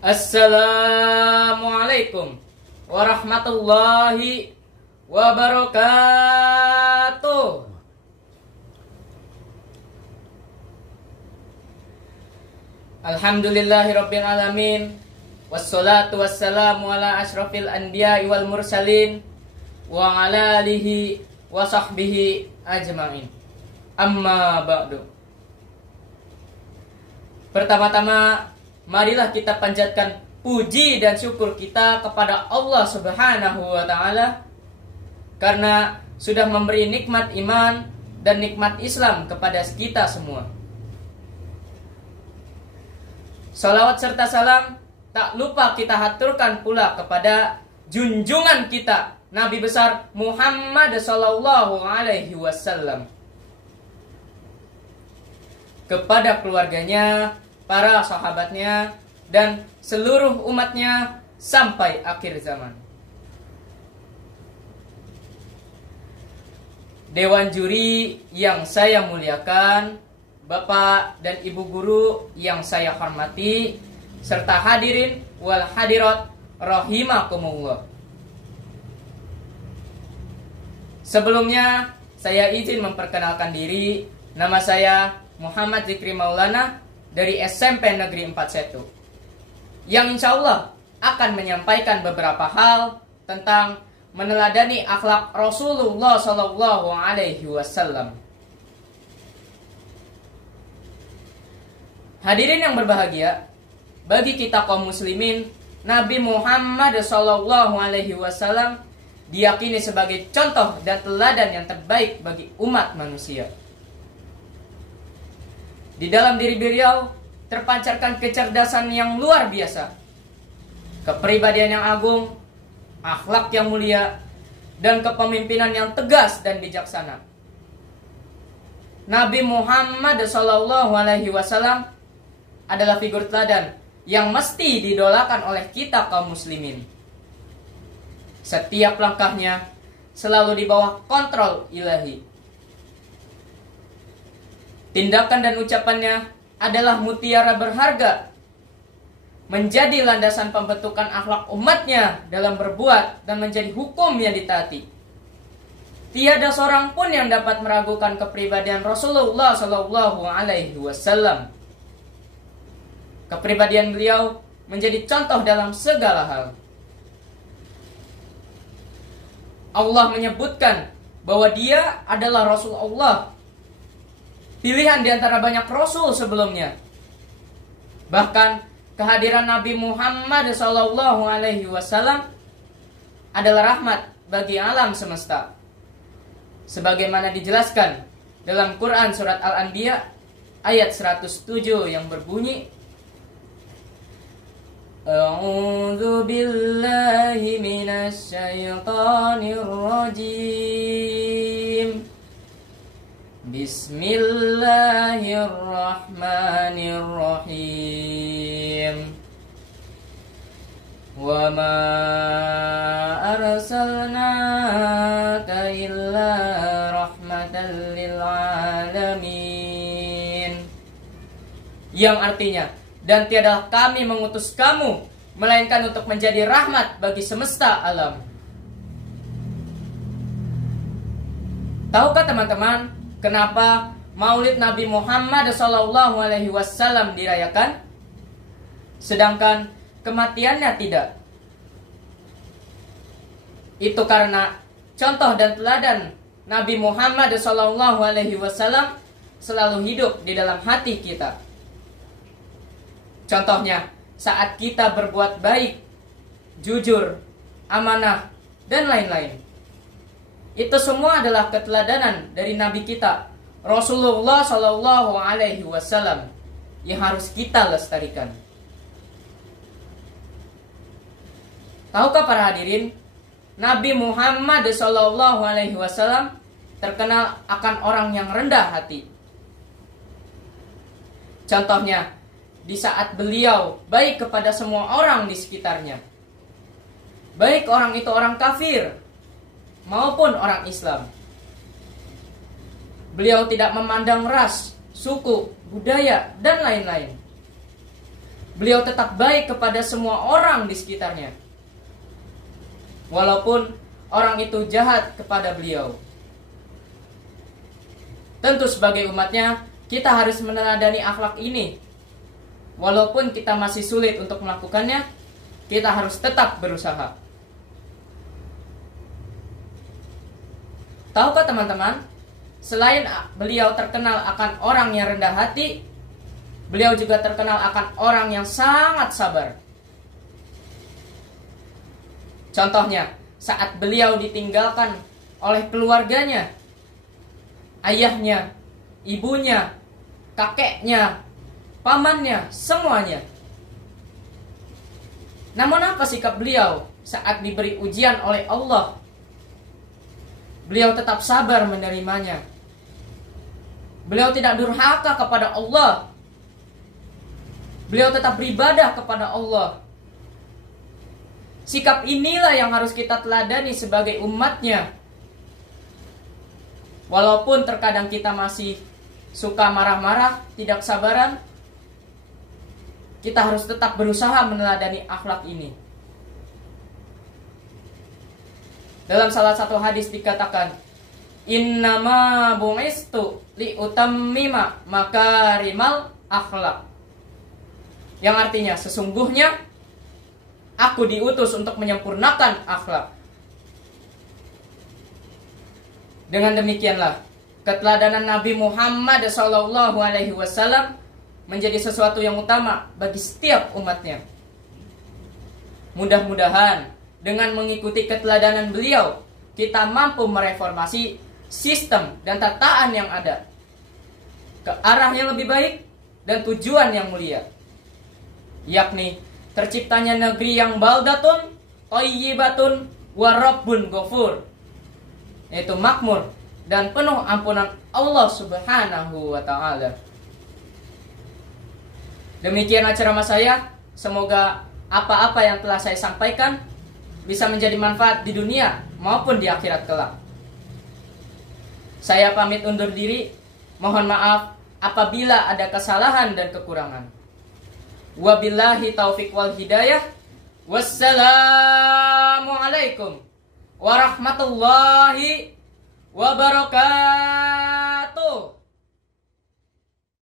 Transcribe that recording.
Assalamualaikum warahmatullahi wabarakatuh. Alhamdulillahirabbil alamin. Wassalatu wassalamu ala asyrafil anbiya'i wal mursalin wa ala alihi wa sahbihi ajma'in. Amma ba'du. Pertama-tama, marilah kita panjatkan puji dan syukur kita kepada Allah Subhanahu wa Ta'ala karena sudah memberi nikmat iman dan nikmat Islam kepada kita semua. Salawat serta salam tak lupa kita haturkan pula kepada junjungan kita Nabi besar Muhammad sallallahu alaihi wasallam, kepada keluarganya, para sahabatnya, dan seluruh umatnya sampai akhir zaman. Dewan juri yang saya muliakan, Bapak dan Ibu guru yang saya hormati, serta hadirin wal hadirat rahimakumullah. Sebelumnya saya izin memperkenalkan diri. Nama saya Muhammad Zikri Maulana dari SMP Negeri 41, yang insya Allah akan menyampaikan beberapa hal tentang meneladani akhlak Rasulullah Sallallahu Alaihi Wasallam. Hadirin yang berbahagia, bagi kita kaum muslimin, Nabi Muhammad Sallallahu Alaihi Wasallam diyakini sebagai contoh dan teladan yang terbaik bagi umat manusia. Di dalam diri beliau terpancarkan kecerdasan yang luar biasa, kepribadian yang agung, akhlak yang mulia, dan kepemimpinan yang tegas dan bijaksana. Nabi Muhammad SAW adalah figur teladan yang mesti didolakan oleh kita kaum muslimin. Setiap langkahnya selalu di bawah kontrol ilahi. Tindakan dan ucapannya adalah mutiara berharga, menjadi landasan pembentukan akhlak umatnya dalam berbuat dan menjadi hukum yang ditaati. Tiada seorang pun yang dapat meragukan kepribadian Rasulullah Sallallahu Alaihi Wasallam. Kepribadian beliau menjadi contoh dalam segala hal. Allah menyebutkan bahwa dia adalah Rasul Allah, pilihan di antara banyak Rasul sebelumnya. Bahkan kehadiran Nabi Muhammad Sallallahu Alaihi Wasallam adalah rahmat bagi alam semesta, sebagaimana dijelaskan dalam Quran surat Al-Anbiya ayat 107 yang berbunyi, A'udzu billahi minasy syaithanir rajim. Bismillahirrahmanirrahim. Wa ma arsalnaka illa rahmatan lil alamin. Yang artinya, dan tiada kami mengutus kamu melainkan untuk menjadi rahmat bagi semesta alam. Tahukah teman-teman kenapa Maulid Nabi Muhammad SAW dirayakan, sedangkan kematiannya tidak? Itu karena contoh dan teladan Nabi Muhammad SAW selalu hidup di dalam hati kita. Contohnya, saat kita berbuat baik, jujur, amanah, dan lain-lain. Itu semua adalah keteladanan dari Nabi kita, Rasulullah Sallallahu Alaihi Wasallam, yang harus kita lestarikan. Tahukah para hadirin, Nabi Muhammad Sallallahu Alaihi Wasallam terkenal akan orang yang rendah hati. Contohnya, di saat beliau baik kepada semua orang di sekitarnya, baik orang itu orang kafir maupun orang Islam. Beliau tidak memandang ras, suku, budaya, dan lain-lain. Beliau tetap baik kepada semua orang di sekitarnya, walaupun orang itu jahat kepada beliau. Tentu sebagai umatnya, kita harus meneladani akhlak ini. Walaupun kita masih sulit untuk melakukannya, kita harus tetap berusaha. Tahukah teman-teman, selain beliau terkenal akan orang yang rendah hati, beliau juga terkenal akan orang yang sangat sabar. Contohnya, saat beliau ditinggalkan oleh keluarganya, ayahnya, ibunya, kakeknya, pamannya, semuanya. Namun apa sikap beliau saat diberi ujian oleh Allah? Beliau tetap sabar menerimanya. Beliau tidak durhaka kepada Allah. Beliau tetap beribadah kepada Allah. Sikap inilah yang harus kita teladani sebagai umatnya. Walaupun terkadang kita masih suka marah-marah, tidak sabaran, kita harus tetap berusaha meneladani akhlak ini. Dalam salah satu hadis dikatakan, innama bu'istu liutammima makarimal akhlak. Yang artinya, sesungguhnya aku diutus untuk menyempurnakan akhlak. Dengan demikianlah, keteladanan Nabi Muhammad SAW menjadi sesuatu yang utama bagi setiap umatnya. Mudah-mudahan dengan mengikuti keteladanan beliau, kita mampu mereformasi sistem dan tataan yang ada ke arah yang lebih baik dan tujuan yang mulia, yakni terciptanya negeri yang baldatun, thayyibatun, wa rabbun ghafur, yaitu makmur dan penuh ampunan Allah Subhanahu wa ta'ala. Demikian ceramah saya. Semoga apa-apa yang telah saya sampaikan bisa menjadi manfaat di dunia maupun di akhirat kelak. Saya pamit undur diri. Mohon maaf apabila ada kesalahan dan kekurangan. Wabillahi taufiq wal hidayah. Wassalamualaikum warahmatullahi wabarakatuh.